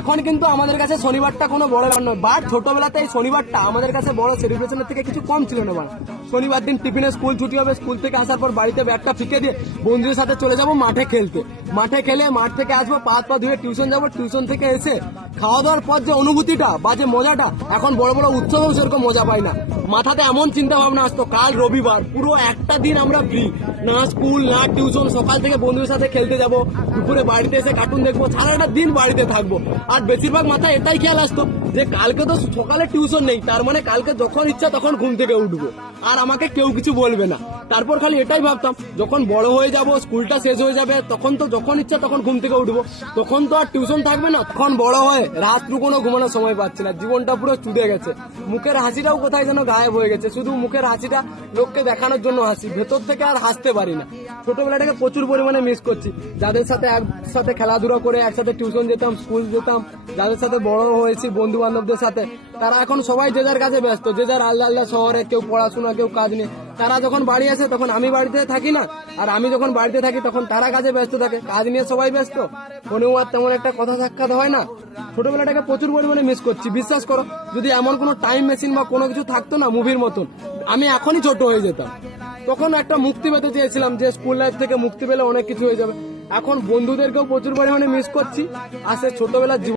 এখন কিন্তু আমাদের কাছে শনিবারটা কোনো বড় ব্যাপার নয়। বাট ছোটবেলাতে এই শনিবারটা আমাদের কাছে বড় সেলিব্রেশনের থেকে কিছু কম ছিল না শনিবার দিন টিফিনে স্কুল ছুটি হবে, স্কুল থেকে আসার পর বাড়িতে ব্যাগটা ফিকে দিয়ে বন্ধুদের সাথে চলে যাব মাঠে খেলতে। মাঠে খেলে মাঠ থেকে আসব, পা পা ধুয়ে টিউশন যাব টিউশন থেকে এসে খাওয়া দাওয়ার পর যে অনুভূতিটা বা যে মজাটা, এখন বড় বড় উৎসবেও সেরকম মজা পাই না। মাথাতে এমন চিন্তা ভাবনা আসতো, কাল রবিবার, পুরো একটা দিন আমরা ফ্রি না স্কুল, না টিউশন সকাল থেকে বন্ধুদের সাথে খেলতে যাব, দুপুরে বাড়িতে এসে কার্টুন দেখব, সারাটা দিন বাড়িতে থাকব। আর বেশিরভাগ মাথায় এটাই খেয়াল আসতো যে কালকে তো সকালে টিউশন নেই, তার মানে কালকে যখন ইচ্ছা তখন ঘুম থেকে উঠবো। আর আমাকে কেউ কিছু বলবে না। তারপর খালি এটাই ভাবতাম, যখন বড় হয়ে যাব, স্কুলটা শেষ হয়ে যাবে, তখন তো যখন ইচ্ছা তখন ঘুম থেকে উঠবো। তখন তো আর টিউশন থাকবে না, তখন বড় হয়ে রাত্রু কোনো ঘুমানোর সময় পাচ্ছি না। জীবনটা পুরো চুদে গেছে। মুখের হাসিটাও কোথায় যেন গায়েব হয়ে গেছে। শুধু মুখের হাসিটা লোককে দেখানোর জন্য হাসি, ভেতর থেকে আর হাসতে পারি না। ছোটবেলাটাকে প্রচুর পরিমাণে মিস করছি। যাদের সাথে একসাথে খেলাধুলা করে, একসাথে টিউশন যেতাম স্কুল যেতাম, যাদের সাথে বড় হয়েছি বন্ধু বান্ধবদের সাথে, তারা এখন সবাই যে যার কাছে ব্যস্ত, যে যার আল্লাহ আল্লাহ শহরে কেউ পড়াশোনা, কেউ কাজ নেই। তারা যখন বাড়ি আসে, তখন আমি বাড়িতে থাকি না। আর আমি যখন বাড়িতে থাকি, তখন তারা কাজে ব্যস্ত থাকে। কাজ নিয়ে সবাই ব্যস্ত। ফোনেও আর তেমন একটা কথা সাক্ষাৎ হয় না। ছোটবেলাটাকে প্রচুর পরিমাণে মিস করছি। বিশ্বাস করো, যদি এমন কোনো টাইম মেশিন বা কোনো কিছু থাকতো না মুভির মতন, আমি এখনই ছোট হয়ে যেতাম। তখন একটা মুক্তি পেতে চেয়েছিলাম যে স্কুল লাইফ থেকে মুক্তি পেলে অনেক কিছু হয়ে যাবে। এখন বন্ধুদেরকেও প্রচুর পরিমাণে মিস করছি। আর সে ছোটবেলার জীবন